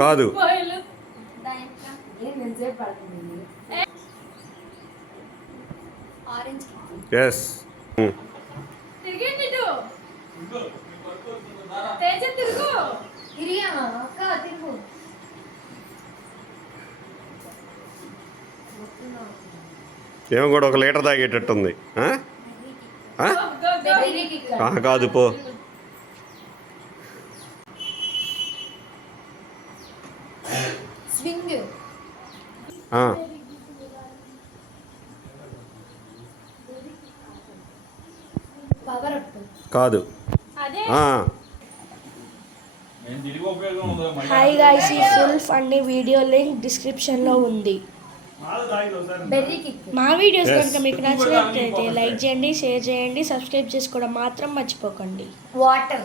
కాదు. ఎస్. ఏమో కూడా 1 లీటర్ తాగేటట్టుంది. కాదు పో. కాదు. హాయ్ గైస్, ఈ ఫుల్ ఫన్నీ వీడియో లింక్ డిస్క్రిప్షన్లో ఉంది. మా వీడియోస్ కనుక మీకు నచ్చినట్లయితే లైక్ చేయండి, షేర్ చేయండి, సబ్స్క్రైబ్ చేసుకోవడం మాత్రం మర్చిపోకండి. వాటర్